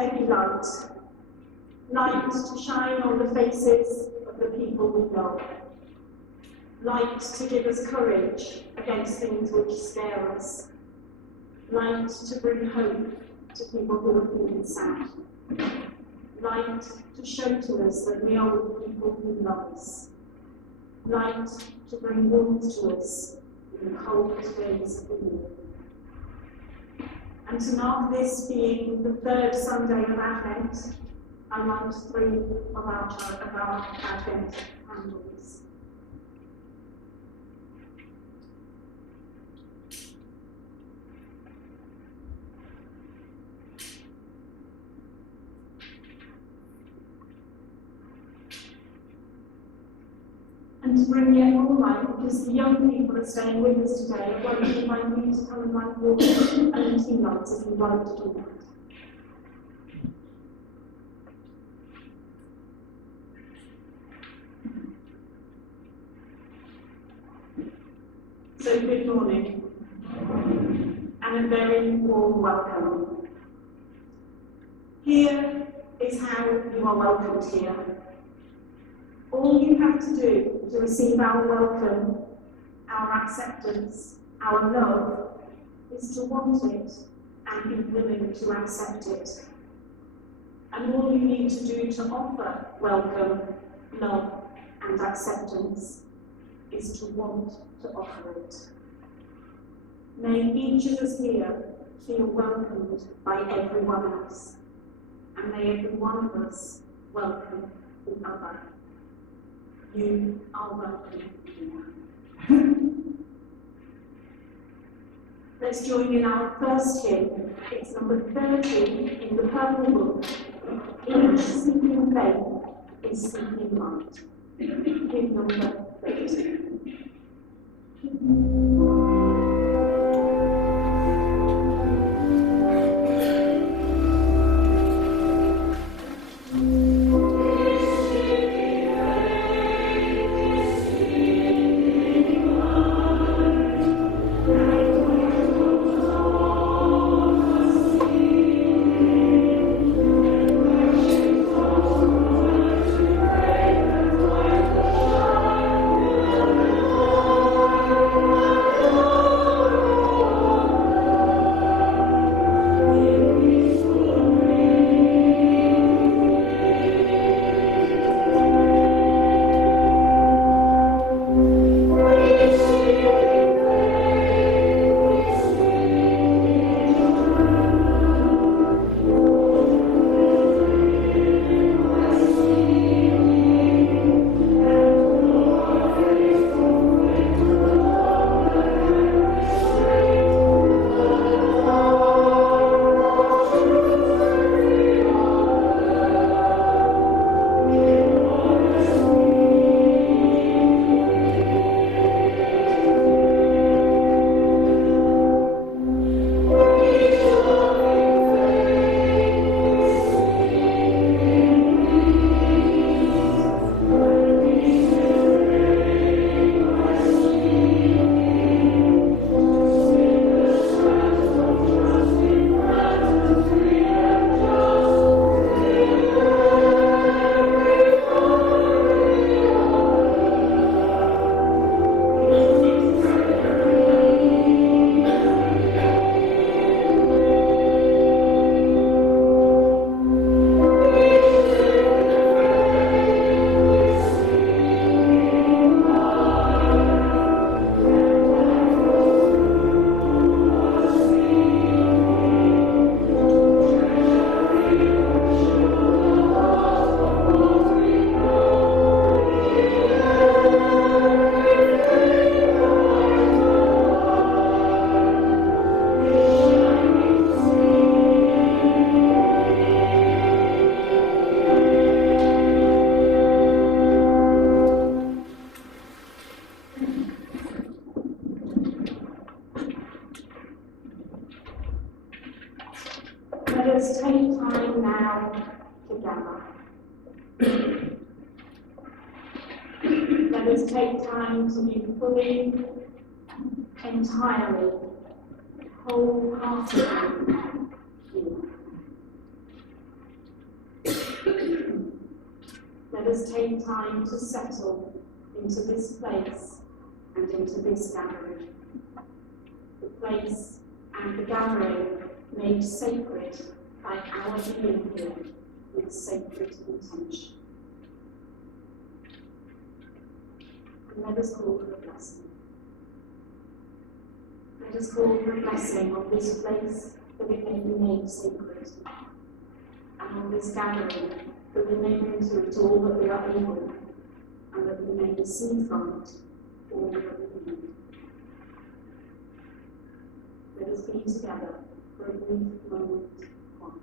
there be light. Light to shine on the faces of the people we love. Light to give us courage against things which scare us. Light to bring hope to people who are feeling sad. Light to show to us that we are with people who love us. Light to bring warmth to us in the cold days of the year. And to mark this being the third Sunday of Advent, I light 3 of our Advent candles. And to bring yet more light, because the young people are staying with us today, I'd like to invite you to come and light water and tea lights if you'd like to do that. So good morning, and a very warm welcome. Here is how you are welcomed here. All you have to do to receive our welcome, our acceptance, our love, is to want it and be willing to accept it. And all you need to do to offer welcome, love, and acceptance is to want to offer it. May each of us here feel welcomed by everyone else, and may every one of us welcome the other. You are welcome here. Let's join in our first hymn. It's number 30 in the purple book. Each seeking faith is seeking light. Hymn number 30. Let us take time now together. Let us take time to be fully, entirely, wholeheartedly here. Let us take time to settle into this place and into this gathering. The place and the gathering made sacred by our being here with sacred intention. And let us call for a blessing. Let us call for a blessing on this place that it may be made sacred, and on this gathering that we may enter it all that we are able, and that we may receive from it all that we need. Let us be together for a brief moment of quiet.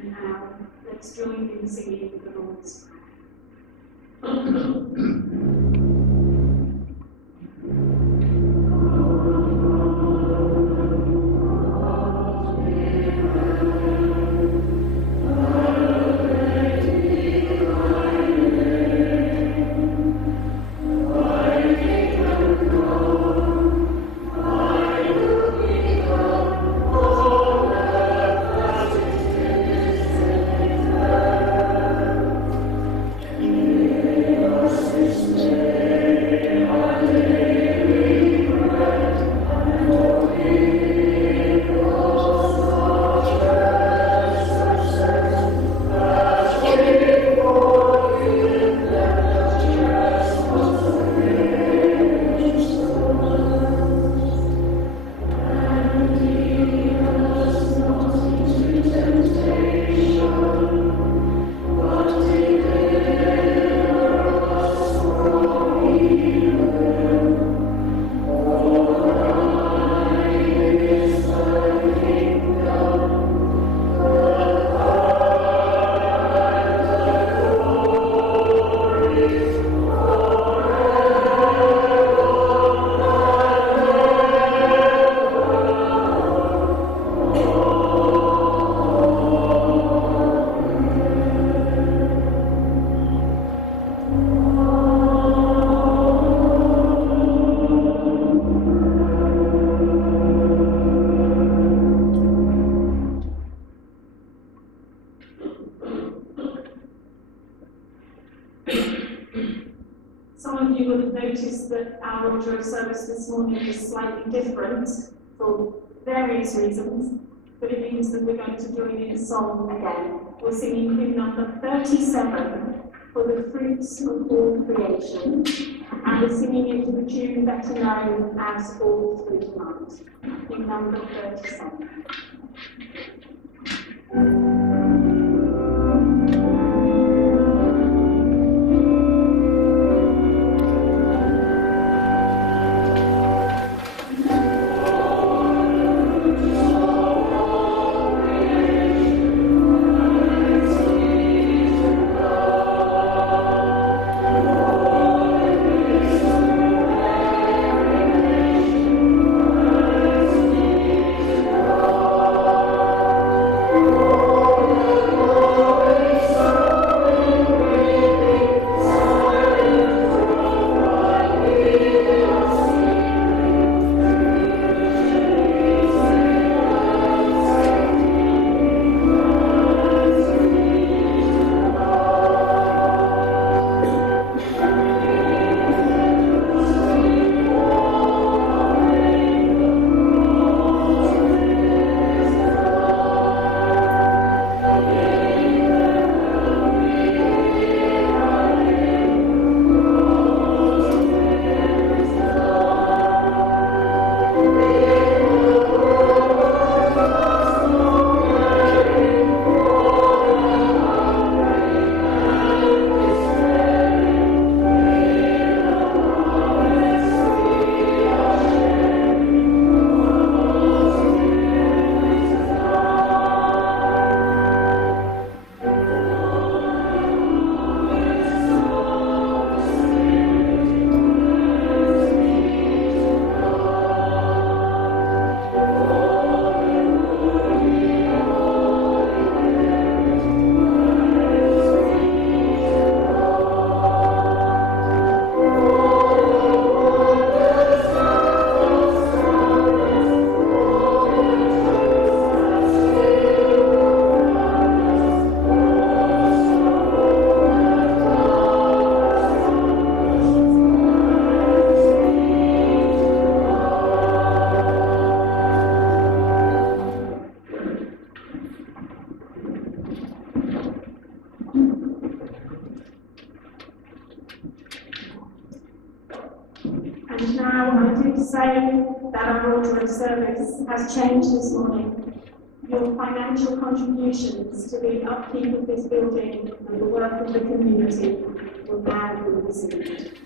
And now, let's join in singing the Lord's Prayer. Some of you will have noticed that our order service this morning is slightly different for various reasons, but it means that we're going to join in a song again. We're singing hymn number 37 for the fruits of all creation, and we're singing it to the tune better known as All Through the Night, hymn number 37. Oh pray that our order of service has changed this morning. Your financial contributions to the upkeep of this building and the work of the community will now be received.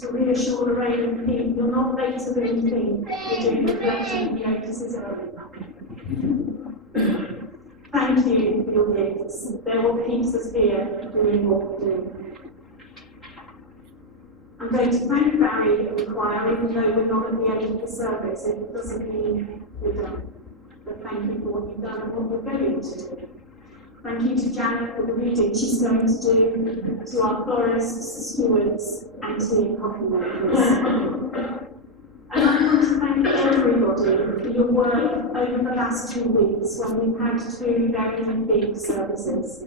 To reassure Lorraine and Pete, you're not later than you think. You're doing the collection notices early. Thank you for your gifts. They're what keeps us here doing what we do. I'm going to thank Barry and the choir, even though we're not at the end of the service. It doesn't mean we're done. But thank you for what you've done and what we're going to do. Thank you to Janet for the reading she's going to do, to our florists, stewards, and to coffee makers. And I want to thank everybody for your work over the last 2 weeks when we've had 2 very big services.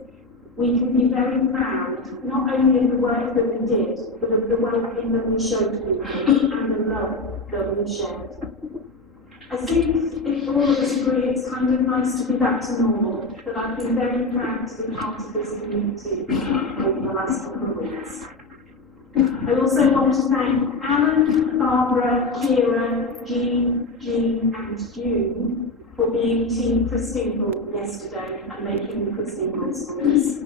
We can be very proud, not only of the work that we did, but of the welcome that we showed people and the love that we shared. I think if all of us agree it's kind of nice to be back to normal, but I've been very proud to be part of this community over the last couple of weeks. I also want to thank Alan, Barbara, Kira, Jean and June for being Team Christingle yesterday and making the Christingles for us.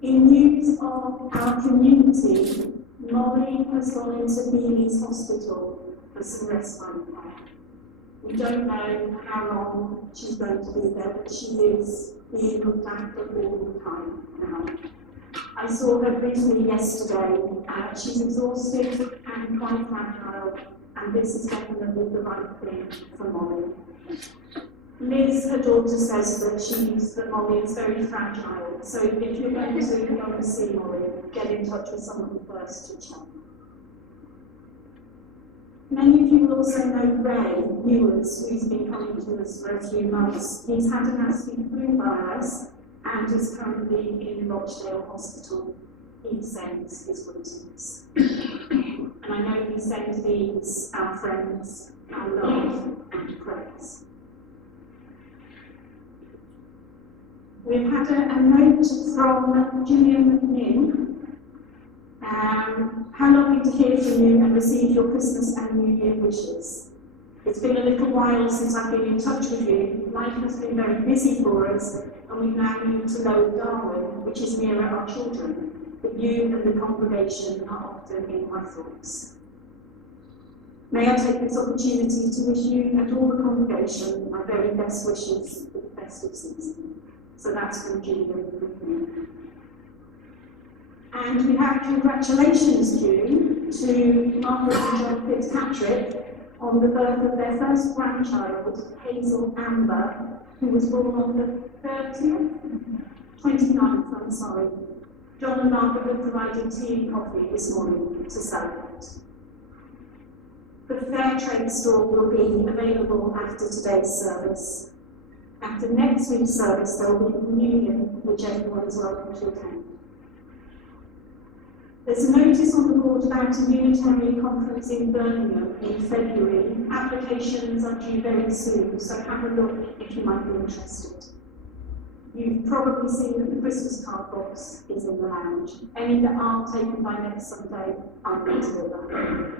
In news of our community, Molly has gone into Beanie's hospital for some respite care. We don't know how long she's going to be there, but she is being looked after all the time now. I saw her briefly yesterday. She's exhausted and quite fragile, and this is definitely the right thing for Molly. Liz, her daughter, says that Molly is very fragile, so if you're going to go and see Molly, get in touch with someone first to check. Many of you will also know Ray Ewers, who's been coming to us for a few months. He's had a nasty flu virus and is currently in Rochdale Hospital. He sends his greetings. And I know he sends these, our friends, our love and prayers. We've had a note from Julian McNeil. How lovely to hear from you and receive your Christmas and New Year wishes. It's been a little while since I've been in touch with you. Life has been very busy for us, and we've now moved to Lower Darwin, which is nearer our children, but you and the congregation are often in my thoughts. May I take this opportunity to wish you and all the congregation my very best wishes for the festive season. So that's from Julie. And we have congratulations due to Margaret and John Fitzpatrick on the birth of their first grandchild, Hazel Amber, who was born on the 29th, I'm sorry. John and Margaret have provided tea and coffee this morning to celebrate. The Fair Trade store will be available after today's service. After next week's service, there will be a communion, which everyone is welcome to attend. There's a notice on the board about a Unitarian conference in Birmingham in February. Applications are due very soon, so have a look if you might be interested. You've probably seen that the Christmas card box is in the lounge. Any that aren't taken by next Sunday aren't going to do that.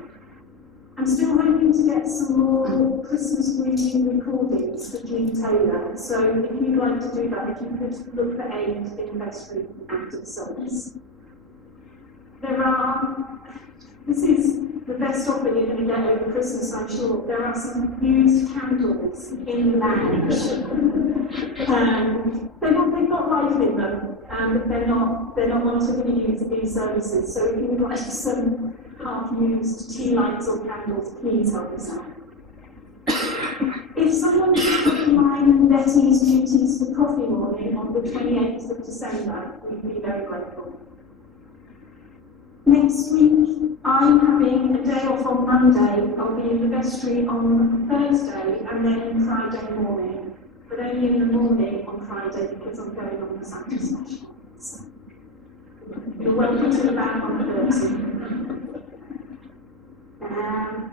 I'm still hoping to get some more Christmas greeting recordings for Jean Taylor, so if you'd like to do that, if you could look for aid in the vestry after the service. This is the best offer you're going to get over Christmas, I'm sure. There are some used candles in the lounge. They've got life in them, but they're not ones we're going to use in services. So if you would like some half-used tea lights or candles, please help us out. If someone could put in mind Betty's duties for coffee morning on the 28th of December, we'd be very grateful. Next week, I'm having a day off on Monday. I'll be in the vestry on Thursday and then Friday morning, but only in the morning on Friday because I'm going on the Saturday special. So you're welcome to the back on the 30th.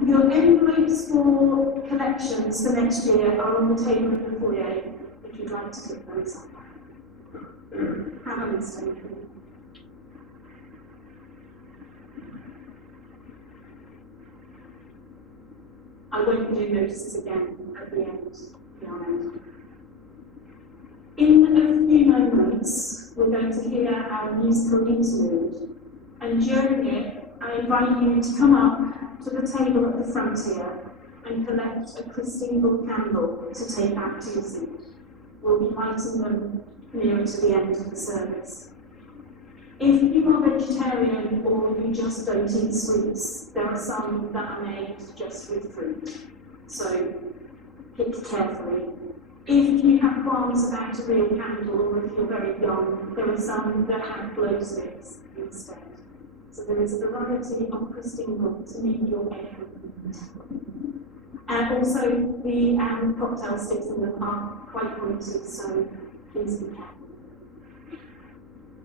Your envelopes for collections for next year are on the table in the foyer if you'd like to pick those up. Have a nice day. I won't do notices again at the end. In a few moments, we're going to hear our musical interlude, and during it, I invite you to come up to the table at the front here and collect a Christingle candle to take back to your seat. We'll be lighting them nearer to the end of the service. If you are vegetarian or you just don't eat sweets, there are some that are made just with fruit, so pick carefully. If you have qualms about a real candle or if you're very young, there are some that have glow sticks instead. So there is a variety of Christingle to meet your need. And also the cocktail sticks in them are quite pointed, so please be careful.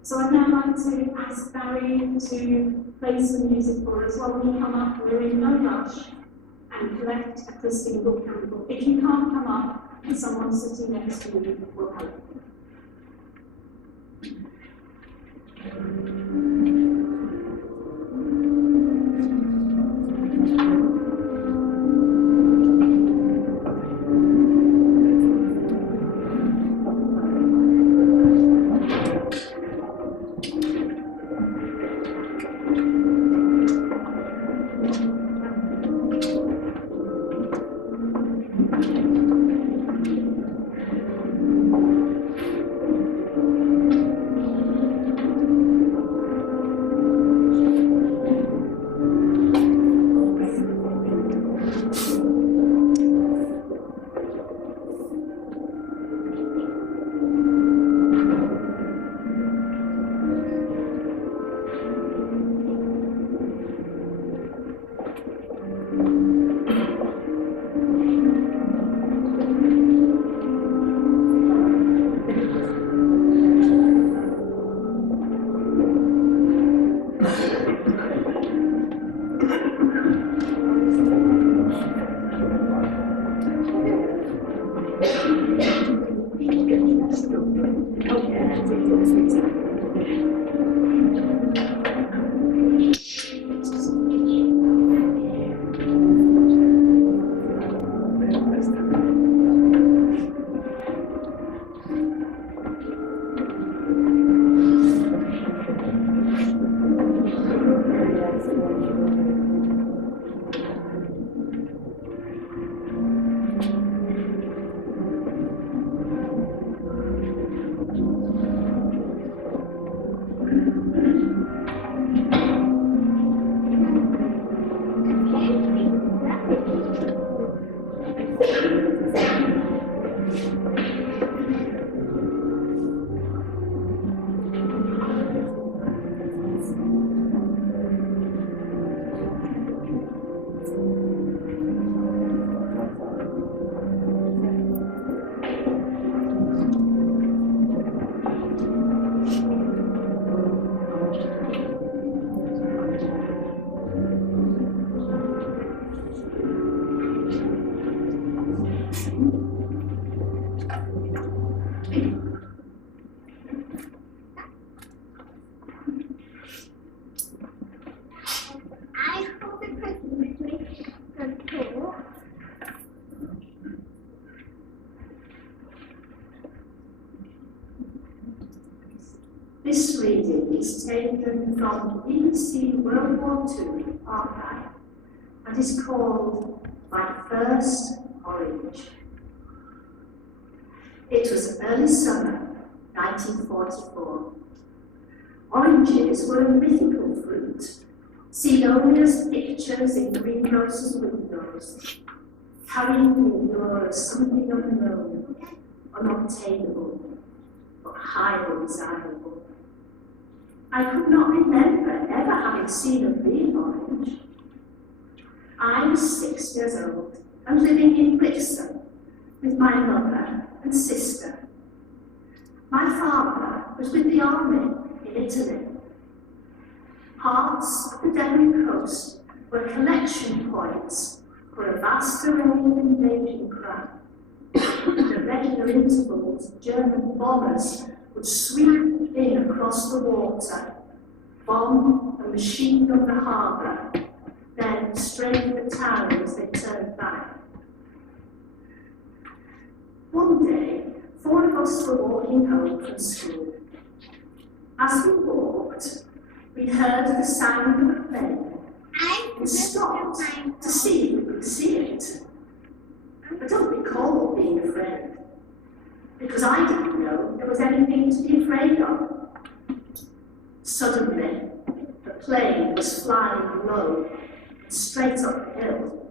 So I'd now like to ask Barry to play some music for us while we come up. We're in no rush and collect a Christingle candle. If you can't come up, someone sitting next to you will help. This reading is taken from the BBC World War II archive and is called My First Orange. It was early summer, 1944. Oranges were a mythical fruit, seen only as pictures in greengrocers' windows, carrying the allure of something unknown, unobtainable, but highly desirable. I could not remember ever having seen a real orange. I was 6 years old and living in Brixton with my mother and sister. My father was with the army in Italy. Parts of the Devon coast were collection points for a vast array of invading craft. At regular intervals, German bombers would sweep in across the water, bomb and machine gun the harbour, then strafe the town as they turned back. One day, 4 of us were walking home from school. As we walked, we heard the sound of a plane and stopped to see if we could see it. I don't recall being afraid, because I didn't know there was anything to be afraid of. Suddenly, the plane was flying low and straight up the hill.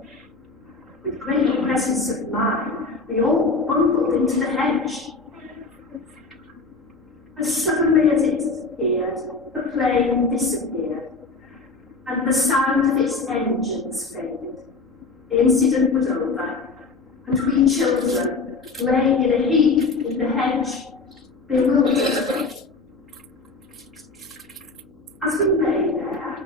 With great presence of mind, we all bundled into the hedge. As suddenly as it appeared, the plane disappeared, and the sound of its engines faded. The incident was over, and we children lay in a heap in the hedge, bewildered. As we lay there,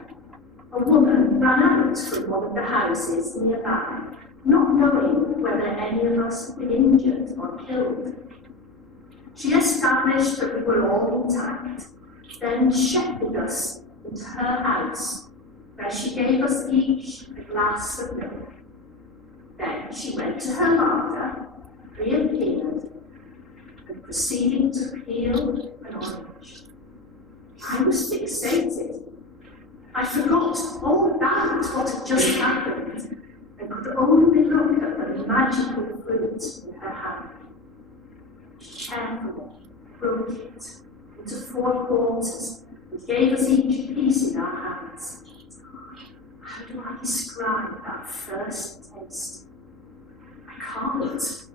a woman ran out from one of the houses nearby, not knowing whether any of us had been injured or killed. She established that we were all intact, then shepherded us into her house, where she gave us each a glass of milk. Then she went to her larder, reappeared, and proceeded to peel an orange. I was fixated. I forgot all about what had just happened and could only look at the magical fruit in her hand. She carefully broke it into 4 quarters and gave us each a piece in our hands. How do I describe that first taste? I can't.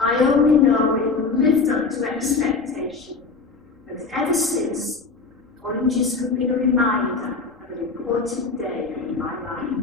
I only know it lived up to expectation, and ever since, oranges have been a reminder of an important day in my life.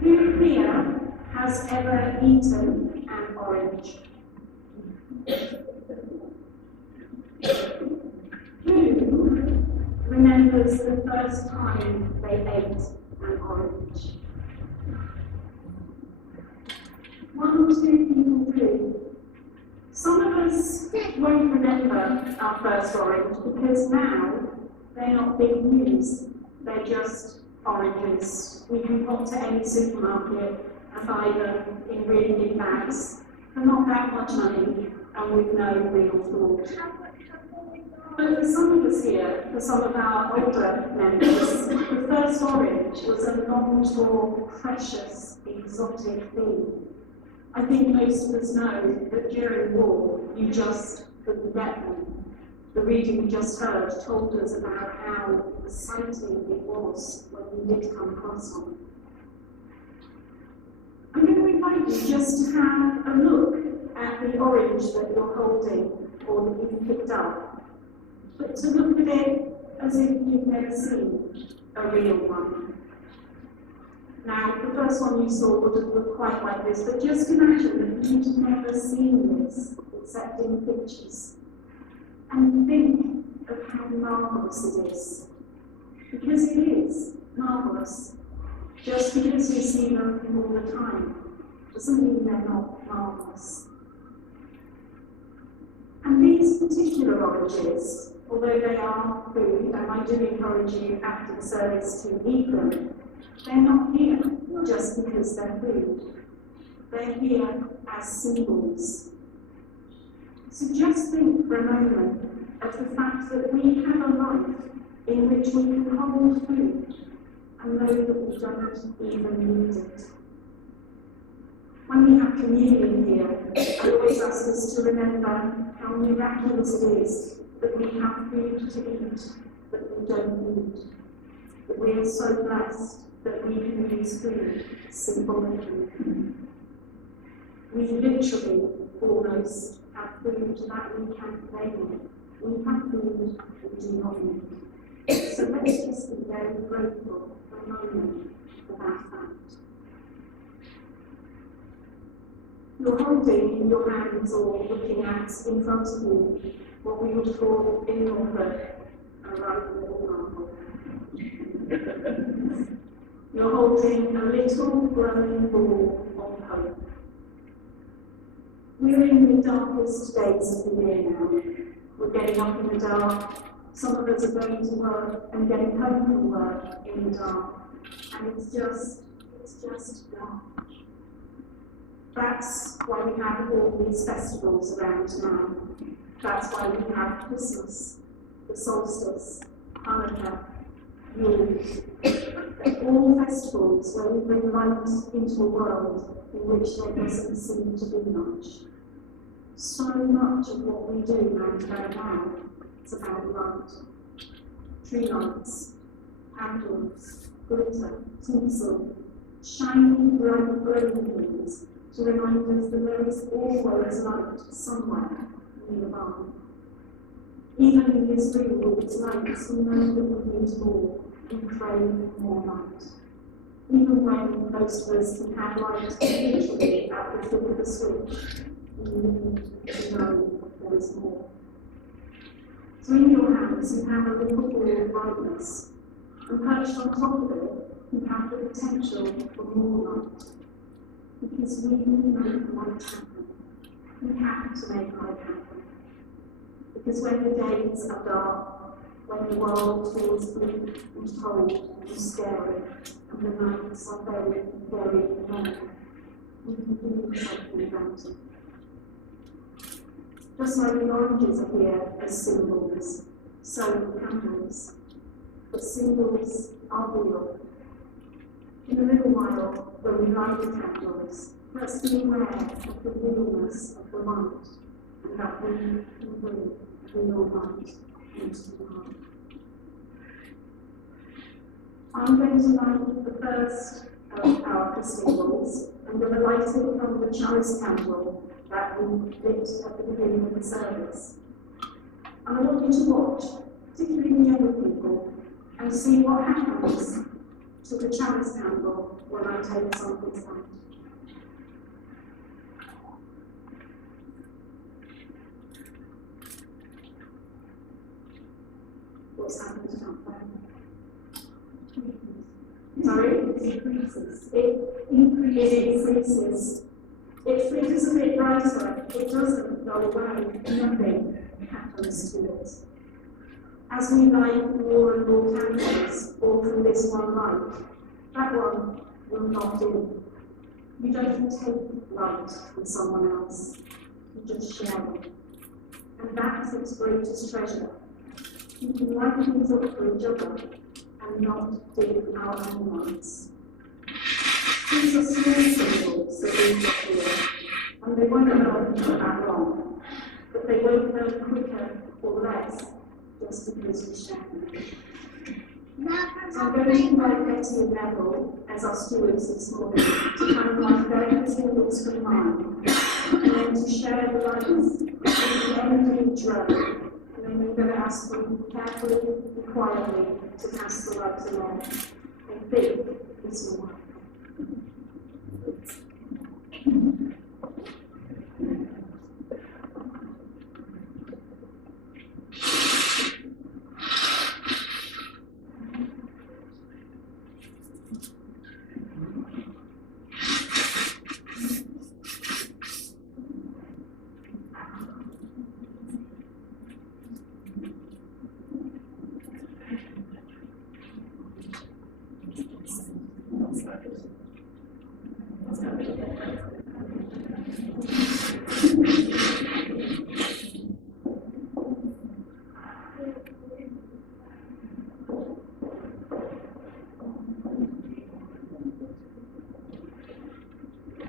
Who here has ever eaten an orange? Who remembers the first time they ate an orange? 1 or 2 people do. Some of us won't remember our first orange because now they're not being used. They're just oranges. We can pop to any supermarket and buy them in really big bags for not that much money and with no real thought. But for some of us here, for some of our older members, the first orange was a longed-for, precious, exotic thing. I think most of us know that during war, you just couldn't get them. The reading we just heard told us about how exciting it was when we did come across one. I'm going to invite you just to have a look at the orange that you're holding or that you've picked up, but to look at it as if you've never seen a real one. Now, the first one you saw would have looked quite like this, but just imagine that you've never seen this except in pictures. And think of how marvellous it is. Because it is marvellous. Just because we see them all the time doesn't mean they're not marvellous. And these particular oranges, although they are food, and I do encourage you after the service to eat them, they're not here just because they're food. They're here as symbols. So just think for a moment of the fact that we have a life in which we can hold food and know that we don't even need it. When we have communion here, I always ask us to remember how miraculous it is that we have food to eat that we don't need. That we are so blessed that we can use food symbolically. We literally almost have food that we can play with. We have food we do not need. So let's just be very grateful for a moment for that fact. You're holding in your hands or looking at in front of you what we would call in Norfolk a ripe little marble. You're holding a little growing ball of hope. We're in the darkest days of the year now. We're getting up in the dark. Some of us are going to work and getting home from work in the dark. And it's just dark. That's why we have all these festivals around now. That's why we have Christmas, the solstice, Hanukkah, Yule. They're all festivals where we bring light into a world in which there doesn't seem to be much. So much of what we do around about now is about light. Tree lights, candles, glitter, tinsel, shiny, bright, glowing things to remind us that there is always light somewhere nearby. Even in this room with its lights, we know that we need more and crave more light. Even when most of us can have light literally at the flip of the switch, we need to know there is more. So in your hands, you have a little ball of brightness, and perched on top of it, you have the potential for more light. Because we make light happen. We have to make light happen. Because when the days are dark, when the world feels bleak and cold and scary, and the nights are very, very long, we can do something about it. Just like the oranges are here as symbols, so are candles. But symbols are real. In a little while, when we light the candles, let's be aware of the realness of the light, and that we can bring real light into the world. I'm going to light the first of our Christingles. I'm going to light it from the chalice candle that we lit at the beginning of the service. And I want you to watch, particularly the younger people, and see what happens to the chalice candle when I take something out. What's happened to that? Sorry? It increases. It increases. It flickers a bit brighter. It doesn't go away. Nothing happens to it. As we light more and more candles, all from this one light, that one will not do. You don't take light from someone else. You just share it. And that's its greatest treasure. You can light things up for each other and not do our own lights. These are small symbols that we got here, and they won't burn for that long, but they won't burn quicker or less just because we share them. I'm going to invite Betty and Neville as our stewards this morning to come and light their candles from mine, and then to share the lights at the end of each row. And then we're going to ask them carefully and quietly to pass the lights along. And think is more.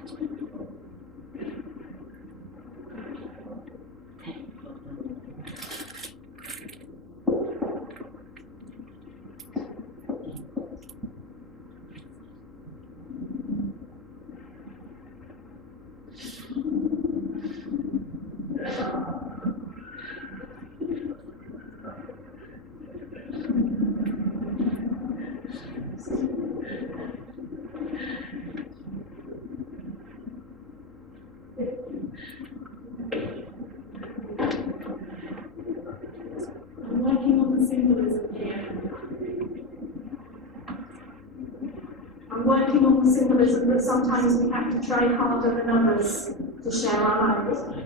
I'm working on the symbolism here. I'm working on the symbolism that sometimes we have to try harder than others to share our light.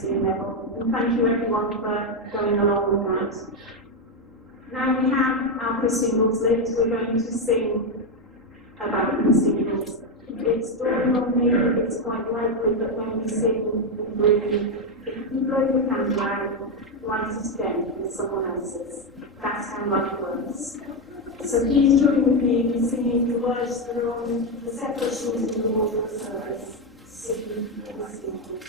Level. And thank you everyone for going along with that. Now we have our Christingles lit, we're going to sing about Christingles. It's dawning on me that it's quite likely that when we sing through, if you blow the candle out, light it again with someone else's. That's how light works. So please join with me in singing the words that are on the separate sheet in the Christingle Service. Sing Christingles.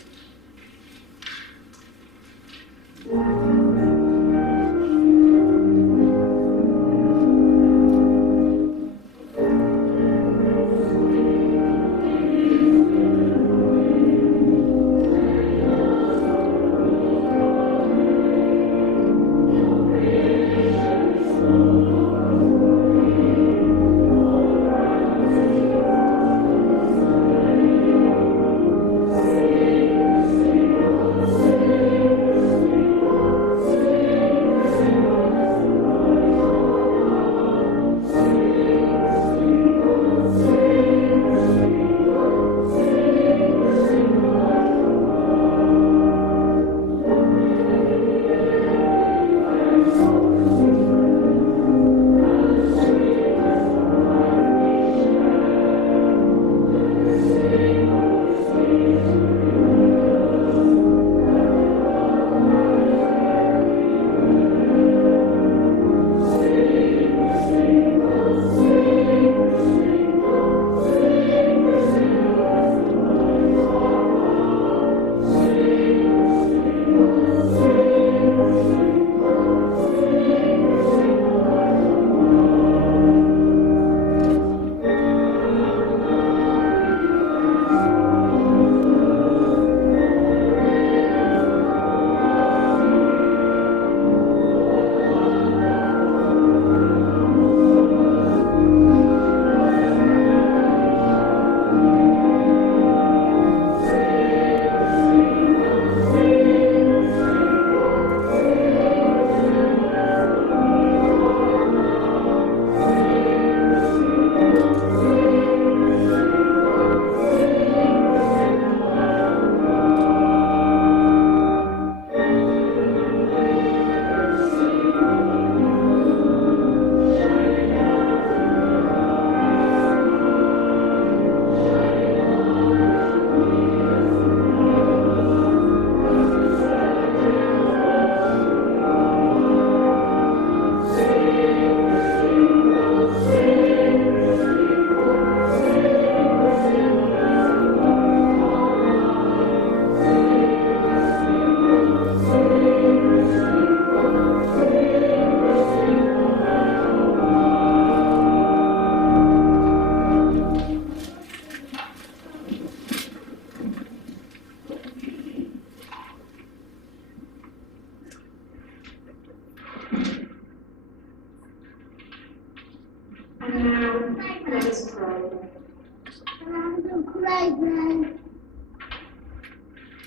now, let us pray.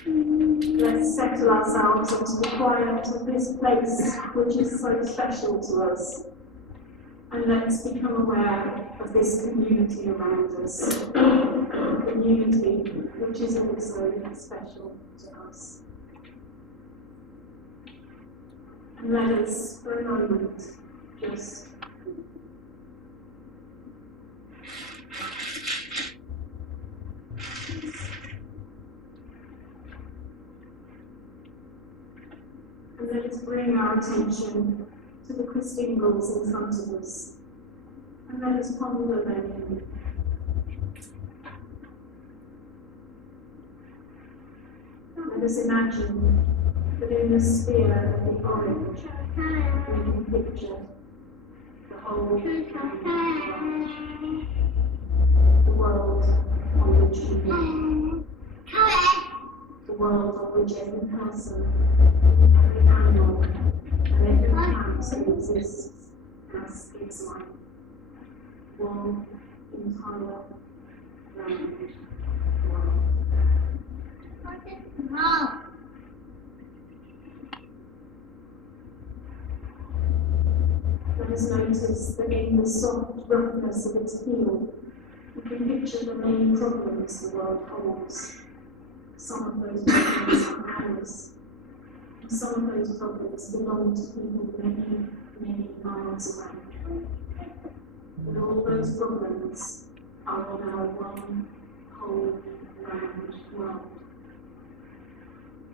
Let's settle ourselves into the quiet of this place, which is so special to us. And let's become aware of this community around us, a community which is also special to us. And let us, for a moment, just and let us bring our attention to the Christingles in front of us, and let us ponder them. Let us imagine that in the sphere of the orange, we can picture the whole world on which we live, the world on which every person, every animal, and every plant that exists has its life. One entire round world. Let us notice that in the soft roughness of its heel, we can picture the main problems the world holds. Some of those problems are ours, and some of those problems belong to people many, many miles away. And all those problems are on our one whole round world.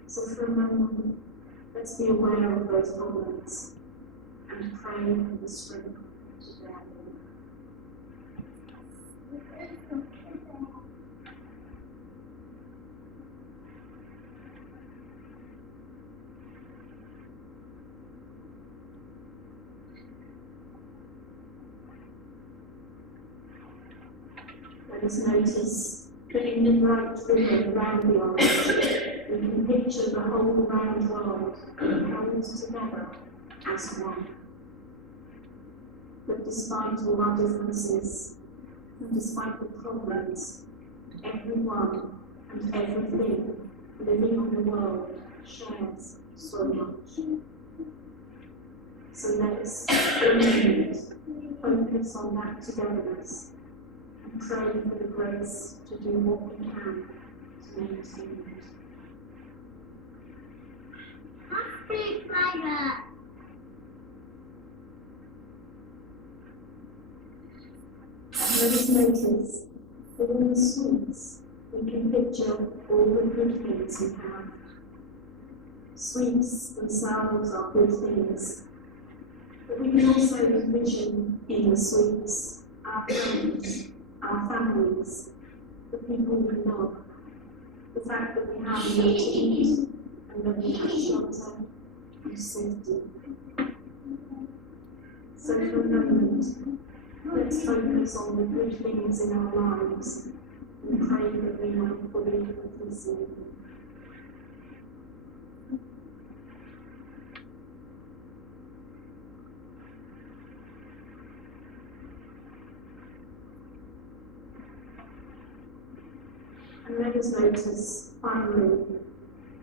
So for a moment, let's be aware of those problems and pray for the strength to bear them. Let us notice that in the bright river around the orange, we can picture the whole round world held together as one. But despite all our differences, and despite the problems, everyone and everything living on the world shares so much. So let us, for a moment, focus on that togetherness and pray for the grace to do what we can to maintain it. Let us notice that in the sweets we can picture all the good things we have. Sweets themselves are good things, but we can also envision in the sweets our friends, our families, the people we love, the fact that we have enough to eat and that we have shelter and safety. So for a moment, let's focus on the good things in our lives and pray that we might fully receive them. And let us notice, finally,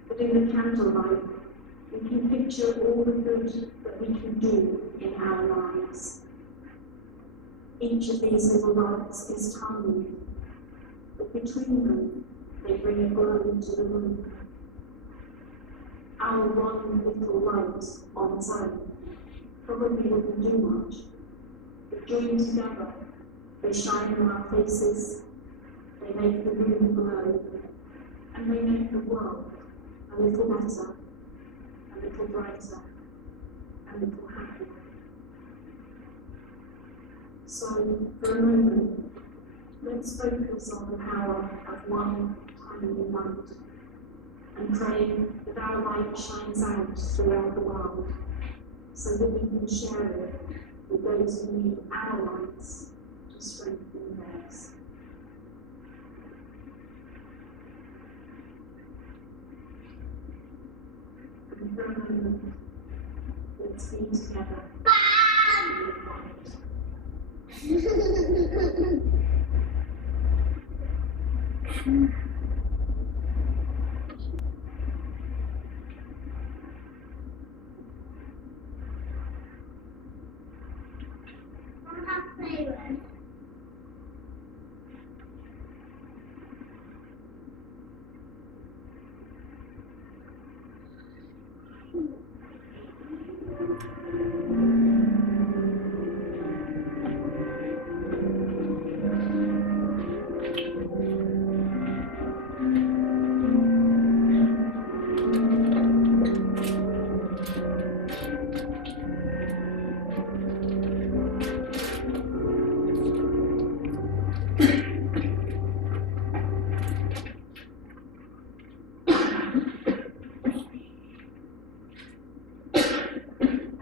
that in the candlelight, we can picture all the good that we can do in our lives. Each of these little lights is tiny, but between them, they bring a glow to the room. Our one little light on its own probably wouldn't do much, but joined together, they shine on our faces, they make the room glow, and they make the world a little better, a little brighter, a little happier. So, for a moment, let's focus on the power of one tiny light and pray that our light shines out throughout the world so that we can share it with those who need our lights to strengthen theirs. And for a moment, let's be together.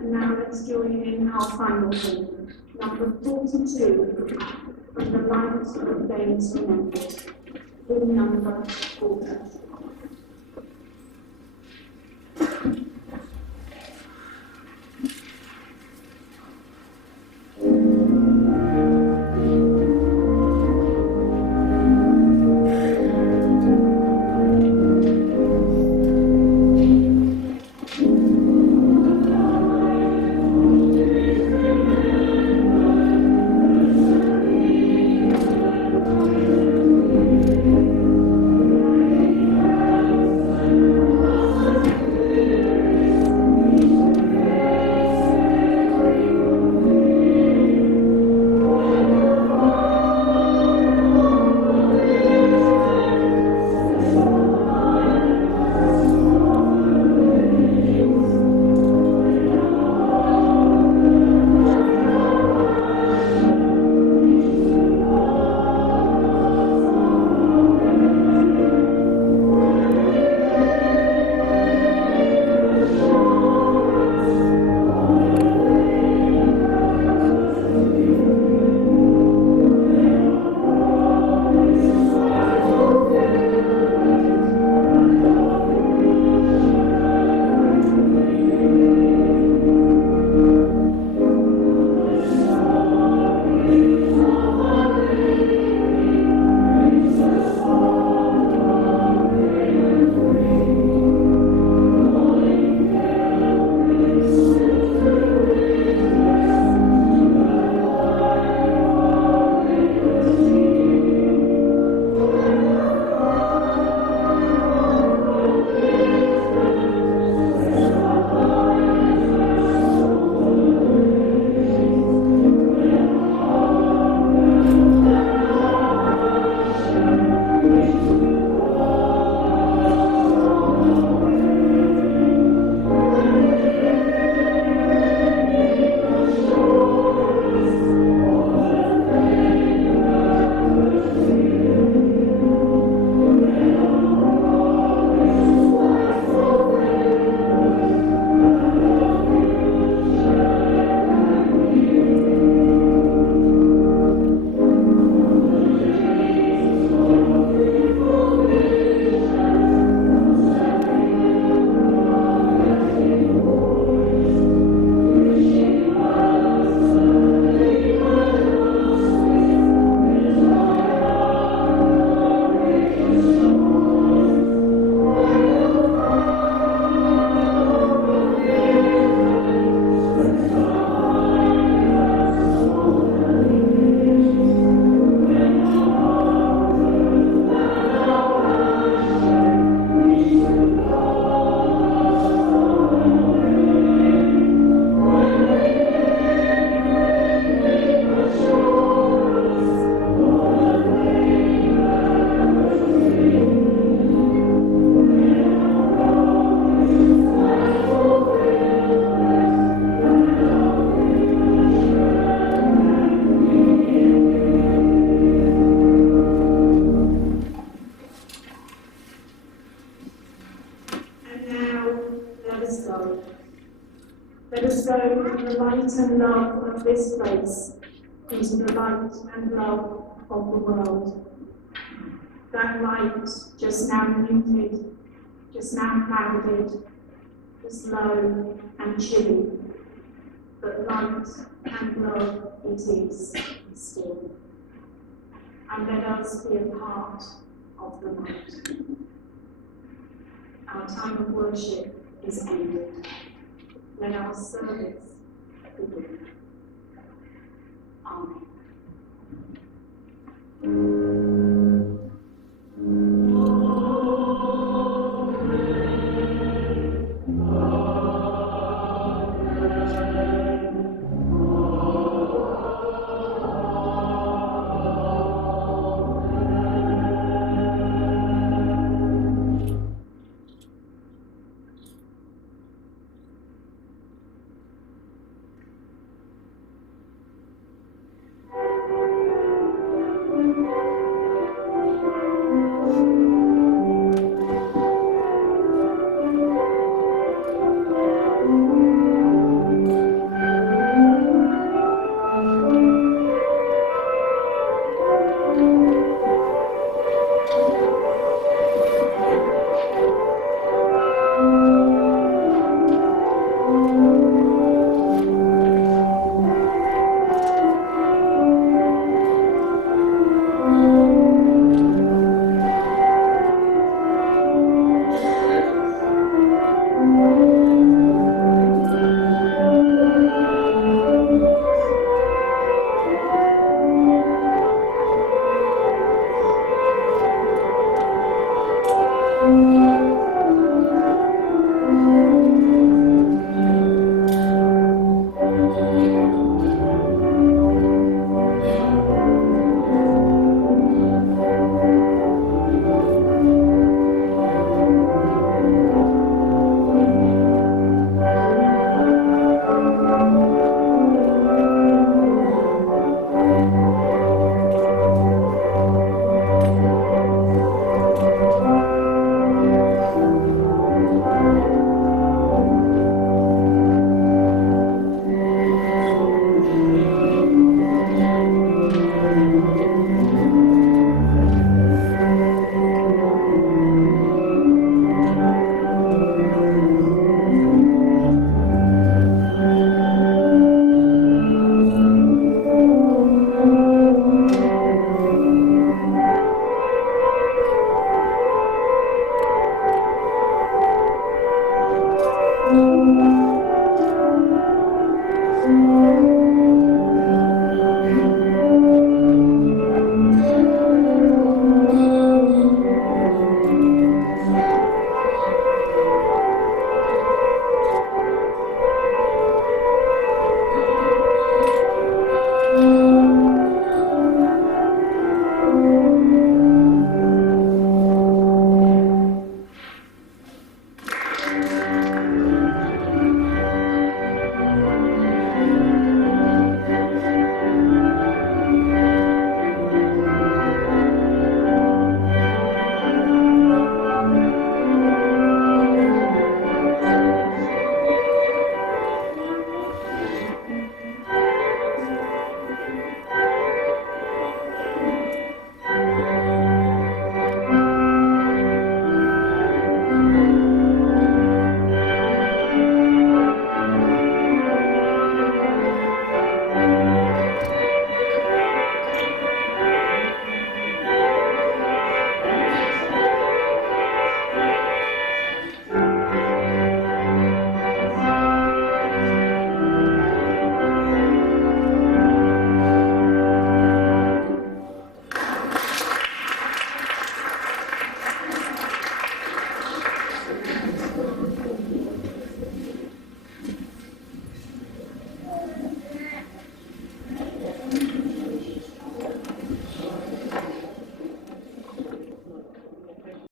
Now let's join in our final hymn, number 42, from the Light of Days Remembered, hymn number 40. Let us go from the light and love of this place into the light and love of the world. That light, just now muted, just now clouded, is low and chilly, but light and love it is. still. And let us be a part of the night. Our time of worship is ended. Let our service begin. Amen.